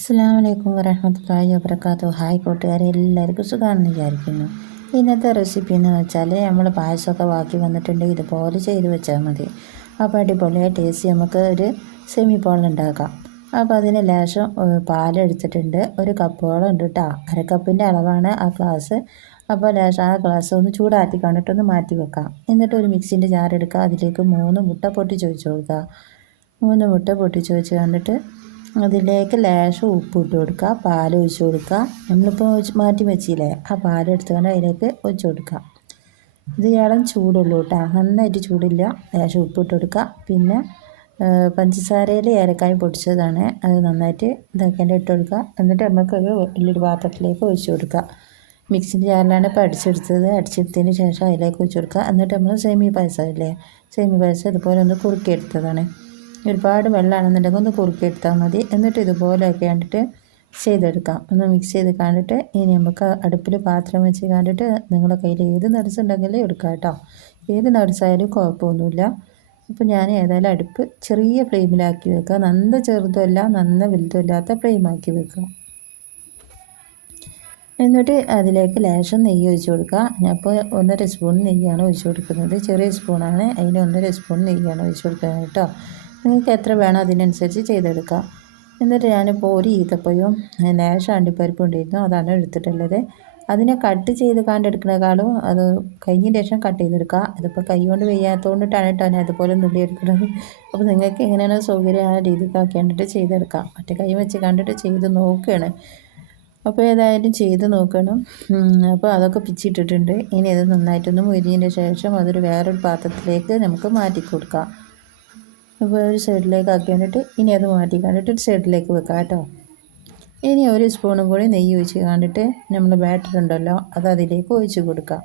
അസ്സാം വലൈക്കും വരഹമത്തല്ലാഹി വബർക്കാത്തു ഹായ് കൂട്ടുകാരെ എല്ലാവർക്കും സുഖമാണെന്ന് വിചാരിക്കുന്നു. ഇന്നത്തെ റെസിപ്പി എന്ന് വെച്ചാൽ നമ്മൾ പായസമൊക്കെ ബാക്കി വന്നിട്ടുണ്ടെങ്കിൽ ഇതുപോലെ ചെയ്ത് വെച്ചാൽ മതി. അപ്പോൾ അടിപൊളിയായി ടേസ്റ്റ് നമുക്ക് ഒരു സെമി പോൾ ഉണ്ടാക്കാം. അപ്പോൾ അതിന് ലേശം പാലെടുത്തിട്ടുണ്ട് ഒരു കപ്പോളം ഉണ്ട് കേട്ടോ അര കപ്പിന്റെ അളവാണ് ആ ഗ്ലാസ് അപ്പോൾ ലേശം ആ ഗ്ലാസ് ഒന്ന് ചൂടാക്കി കണ്ടിട്ടൊന്ന് മാറ്റി വെക്കാം. എന്നിട്ട് ഒരു മിക്സിന്റെ ജാർ എടുക്കുക. അതിലേക്ക് മൂന്ന് മുട്ട പൊട്ടിച്ച് വെച്ച് കൊടുക്കുക. മൂന്ന് മുട്ട പൊട്ടിച്ച് വെച്ച് കണ്ടിട്ട് അതിലേക്ക് ലേശം ഉപ്പ് ഇട്ട് കൊടുക്കുക പാൽ ഒഴിച്ച് കൊടുക്കുക. നമ്മളിപ്പോൾ മാറ്റി വെച്ചില്ലേ ആ പാലെടുത്തുകൊണ്ട് അതിലേക്ക് ഒഴിച്ചു കൊടുക്കുക. ഇത് ഇളം ചൂടുള്ളൂ കേട്ടോ. നന്നായിട്ട് ചൂടില്ല. ലേശം ഉപ്പ് ഇട്ട് കൊടുക്കുക. പിന്നെ പഞ്ചസാരയിൽ ഏലക്കായ പൊടിച്ചതാണ്. അത് നന്നായിട്ട് ഇതാക്കേണ്ട ഇട്ട് കൊടുക്കുക. എന്നിട്ട് നമുക്കൊരു വലിയൊരു പാത്രത്തിലേക്ക് ഒഴിച്ച് കൊടുക്കുക. മിക്സിന്റെ ജാറിലാണ് ഇപ്പോൾ അടിച്ചെടുത്തത്. അടിച്ചെടുത്തതിന് ശേഷം അതിലേക്ക് ഒഴിച്ചു കൊടുക്കുക. എന്നിട്ട് നമ്മൾ സേമി പായസം ഇല്ലേ സേമി പായസം ഇതുപോലെ ഒന്ന് കുറുക്കിയെടുത്തതാണ്. ഒരുപാട് വെള്ളമാണെന്നുണ്ടെങ്കിൽ ഒന്ന് കുറുക്കി എടുത്താൽ മതി. എന്നിട്ട് ഇതുപോലെയൊക്കെ കണ്ടിട്ട് ചെയ്തെടുക്കാം. ഒന്ന് മിക്സ് ചെയ്ത് കണ്ടിട്ട് ഇനി നമുക്ക് അടുപ്പിൽ പാത്രം വെച്ച് കണ്ടിട്ട് നിങ്ങളുടെ കയ്യിൽ ഏത് നട്സ് ഉണ്ടെങ്കിലും എടുക്കാം കേട്ടോ. ഏത് നട്സായാലും കുഴപ്പമൊന്നുമില്ല. അപ്പോൾ ഞാൻ ഏതായാലും അടുപ്പ് ചെറിയ ഫ്ലെയിമിലാക്കി വെക്കുക. നന്ന ചെറുതുമല്ല നന്ന വലുതുമല്ലാത്ത ഫ്ലെയിമാക്കി വെക്കുക. എന്നിട്ട് അതിലേക്ക് ലേശം നെയ്യ് ഒഴിച്ച് കൊടുക്കുക. ഞാൻ ഇപ്പോൾ ഒന്നര സ്പൂൺ നെയ്യാണ് ഒഴിച്ച് കൊടുക്കുന്നത്. ചെറിയ സ്പൂണാണ്. അതിന് ഒന്നര സ്പൂൺ നെയ്യാണ് ഒഴിച്ച് കൊടുക്കുന്നത് കേട്ടോ. നിങ്ങൾക്ക് എത്ര വേണം അതിനനുസരിച്ച് ചെയ്തെടുക്കാം. എന്നിട്ട് ഞാനിപ്പോൾ ഒരു ഈത്തപ്പഴവും ലേശം അണ്ടിപ്പരിപ്പും ഉണ്ടായിരുന്നു അതാണ് എടുത്തിട്ടുള്ളത്. അതിനെ കട്ട് ചെയ്ത് കണ്ടെടുക്കുന്നതിനേക്കാളും അത് കഴിഞ്ഞതിന് ശേഷം കട്ട് ചെയ്തെടുക്കുക. ഇതിപ്പോൾ കൈ കൊണ്ട് വെയ്യാത്തതുകൊണ്ടിട്ടാണ് കേട്ടോ ഞാൻ അതുപോലെ നുള്ളി എടുക്കുന്നത്. അപ്പോൾ നിങ്ങൾക്ക് എങ്ങനെയാണ് സൗകര്യം ആ രീതിക്കാക്കി ആക്കേണ്ടിട്ട് ചെയ്തെടുക്കാം. മറ്റേ കൈ വെച്ച് കണ്ടിട്ട് ചെയ്ത് നോക്കുകയാണ് അപ്പോൾ ഏതായാലും ചെയ്ത് നോക്കണം. അപ്പോൾ അതൊക്കെ പിച്ചിട്ടിട്ടുണ്ട്. ഇനി അത് നന്നായിട്ടൊന്ന് ഉരിഞ്ഞതിന്റെ ശേഷം അതൊരു വേറൊരു പാത്രത്തിലേക്ക് നമുക്ക് മാറ്റി കൊടുക്കാം. അപ്പോൾ ഒരു സൈഡിലേക്ക് ആക്കി കണ്ടിട്ട് ഇനി അത് മാറ്റി കണ്ടിട്ട് ഒരു സൈഡിലേക്ക് വെക്കാം കേട്ടോ. ഇനി ഒരു സ്പൂണും കൂടി നെയ്യ് ഒഴിച്ച് കണ്ടിട്ട് നമ്മൾ ബാറ്റർ ഉണ്ടല്ലോ അത് അതിലേക്ക് ഒഴിച്ച് കൊടുക്കാം.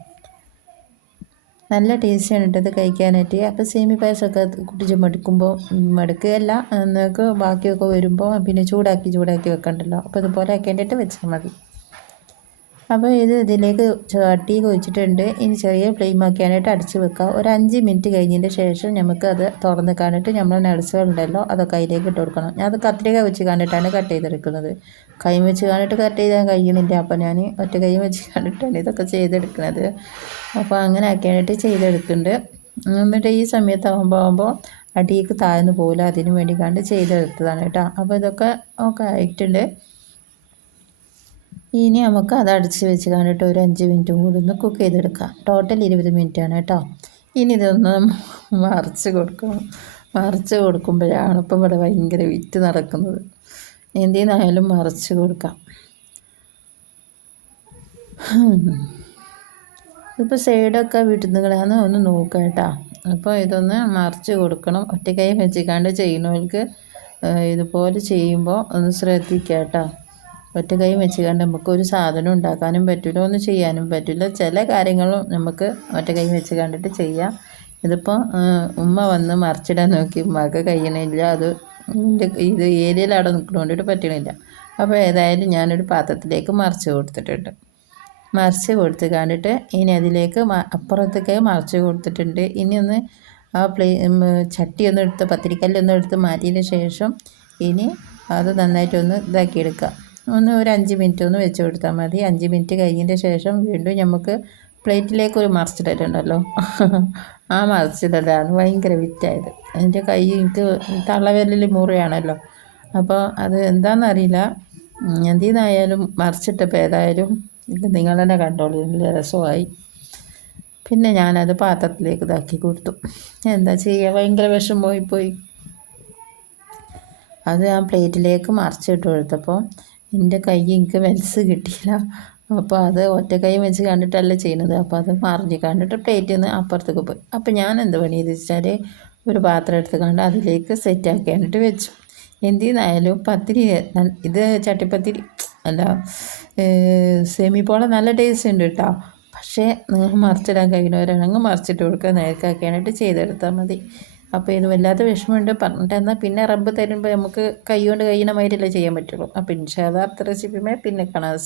നല്ല ടേസ്റ്റിയാണ് ഇട്ടത് കഴിക്കാനായിട്ട്. അപ്പോൾ സേമി പായസമൊക്കെ കുട്ടിച്ച് മടുക്കുമ്പോൾ മടുക്കുകയല്ല എന്നൊക്കെ ബാക്കിയൊക്കെ വരുമ്പോൾ പിന്നെ ചൂടാക്കി ചൂടാക്കി വെക്കണ്ടല്ലോ. അപ്പോൾ ഇതുപോലെ ആക്കേണ്ടിയിട്ട് വെച്ചാൽ മതി. അപ്പോൾ ഇത് ഇതിലേക്ക് ചാട്ടി കുഴിച്ചിട്ടുണ്ട്. ഇനി ചെറിയ ഫ്ലെയിം ആക്കിയാനായിട്ട് അടിച്ച് വെക്കുക. ഒരു അഞ്ച് മിനിറ്റ് കഴിഞ്ഞതിന്റെ ശേഷം നമുക്ക് അത് തുറന്ന് കാണിട്ട് നമ്മൾ നട്സുകളുണ്ടല്ലോ അതൊക്കെ അതിലേക്ക് ഇട്ട് കൊടുക്കണം. ഞാൻ അത് കത്രിക വെച്ച് കണ്ടിട്ടാണ് കട്ട് ചെയ്തെടുക്കുന്നത്. കൈ വെച്ച് കണ്ടിട്ട് കട്ട് ചെയ്താൽ കഴിയണില്ല അപ്പോൾ ഞാൻ ഒറ്റ കൈ വെച്ച് കണ്ടിട്ടാണ് ഇതൊക്കെ ചെയ്തെടുക്കുന്നത്. അപ്പോൾ അങ്ങനെ ആക്കിയാനായിട്ട് ചെയ്തെടുക്കുന്നുണ്ട്. എന്നിട്ട് ഈ സമയത്ത് ആകുമ്പോൾ ആകുമ്പോൾ അടിയിലേക്ക് താഴ്ന്നു പോകില്ല. അതിനു വേണ്ടി കണ്ട് ചെയ്തെടുത്തതാണ് കേട്ടോ. അപ്പോൾ ഇതൊക്കെ ഒക്കെ ആയിട്ടുണ്ട്. ഇനി നമുക്ക് അത് അടച്ച് വെച്ച് കണ്ടിട്ട് ഒരു അഞ്ച് മിനിറ്റും കൂടി ഒന്ന് കുക്ക് ചെയ്തെടുക്കാം. ടോട്ടൽ ഇരുപത് മിനിറ്റാണ് കേട്ടോ. ഇനി ഇതൊന്ന് മറിച്ച് കൊടുക്കണം. മറിച്ച് കൊടുക്കുമ്പോഴാണ് ഇപ്പം ഇവിടെ ഭയങ്കര വിറ്റ് നടക്കുന്നത്. എന്തിനായാലും മറിച്ച് കൊടുക്കാം. ഇതിപ്പോൾ സൈഡൊക്കെ വിട്ടുന്നകളാന്ന് ഒന്ന് നോക്കാം കേട്ടോ. അപ്പോൾ ഇതൊന്ന് മറിച്ച് കൊടുക്കണം. ഒറ്റക്കൈ വെച്ചിക്കാണ്ട് ചെയ്യുന്നവർക്ക് ഇതുപോലെ ചെയ്യുമ്പോൾ ഒന്ന് ശ്രദ്ധിക്കാം കേട്ടോ. ഒറ്റ കൈ വെച്ച് കണ്ട് നമുക്ക് ഒരു സാധനം ഉണ്ടാക്കാനും പറ്റില്ല ഒന്നും ചെയ്യാനും പറ്റില്ല. ചില കാര്യങ്ങളും നമുക്ക് ഒറ്റ കൈ വെച്ച് കണ്ടിട്ട് ചെയ്യാം. ഇതിപ്പോൾ ഉമ്മ വന്ന് മറിച്ചിടാൻ നോക്കി. ഉമ്മക്ക് കഴിയണില്ല അത് ഇത് ഏരിയയിൽ അവിടെ നിൽക്കണോണ്ടിട്ട് പറ്റണില്ല. അപ്പോൾ ഏതായാലും ഞാനൊരു പാത്രത്തിലേക്ക് മറിച്ച് കൊടുത്തിട്ടുണ്ട്. മറിച്ച് കൊടുത്ത് കണ്ടിട്ട് ഇനി അതിലേക്ക് അപ്പുറത്തേക്ക് മറിച്ച് കൊടുത്തിട്ടുണ്ട്. ഇനി ഒന്ന് ആ പ്ലേ ചട്ടി ഒന്ന് എടുത്ത് പത്തിരിക്കല്ലൊന്നും എടുത്ത് മാറ്റിയതിന് ശേഷം ഇനി അത് നന്നായിട്ടൊന്ന് ഇതാക്കിയെടുക്കുക ഒന്ന് ഒരു അഞ്ച് മിനിറ്റ് ഒന്ന് വെച്ച് കൊടുത്താൽ മതി. അഞ്ച് മിനിറ്റ് കഴിഞ്ഞതിന്റെ ശേഷം വീണ്ടും നമുക്ക് പ്ലേറ്റിലേക്ക് ഒരു മറിച്ചിടലുണ്ടല്ലോ ആ മറിച്ചിടലാണ് ഭയങ്കര വിറ്റായത്. എന്റെ കൈ എനിക്ക് തള്ളവിരലിൽ മുറിയാണല്ലോ. അപ്പോൾ അത് എന്താണെന്നറിയില്ല എന്തിനായാലും മറിച്ചിട്ടപ്പോൾ ഏതായാലും ഇത് നിങ്ങൾ കണ്ടോളൂ. നല്ല രസമായി. പിന്നെ ഞാനത് പാത്രത്തിലേക്ക് ഇതാക്കി കൊടുത്തു. എന്താ ചെയ്യുക ഭയങ്കര വിഷം പോയി. അത് ഞാൻ പ്ലേറ്റിലേക്ക് മറിച്ചിട്ട് കൊടുത്തപ്പോൾ എന്റെ കൈ എനിക്ക് വെൽസ് കിട്ടിയില്ല. അപ്പോൾ അത് ഒറ്റ കൈ വെച്ച് കണ്ടിട്ടല്ല ചെയ്യുന്നത്. അപ്പോൾ അത് മറിഞ്ഞ് കണ്ടിട്ട് പ്ലേറ്റിൽ നിന്ന് അപ്പുറത്തേക്ക് പോയി. അപ്പോൾ ഞാൻ എന്ത് പണി വെച്ചാൽ ഒരു പാത്രം എടുത്ത് കണ്ട് അതിലേക്ക് സെറ്റ് ആക്കിയാണ്ടിട്ട് വെച്ചു. എന്തിനായാലും പത്തിരി ഇത് ചട്ടിപ്പത്തിരി അല്ല പോലെ നല്ല ടേസ്റ്റ് ഉണ്ട് കേട്ടോ പക്ഷേ നിങ്ങൾ മറിച്ചിടാൻ കഴിയുന്നവരാണെങ്കിൽ മറിച്ചിട്ട് കൊടുക്കുക. നേരക്കാക്കിയാനായിട്ട് ചെയ്തെടുത്താൽ മതി. അപ്പോൾ ഇത് വല്ലാത്ത വിഷമമുണ്ട്. പറഞ്ഞിട്ട് എന്നാൽ പിന്നെ റബ്ബ് തരുമ്പോൾ നമുക്ക് കൈ കൊണ്ട് മാതിരിയല്ലേ ചെയ്യാൻ പറ്റുള്ളൂ. അപ്പോൾ ഇൻഷാദാ അടുത്ത റെസിപ്പിമേ പിന്നെ കാണാം.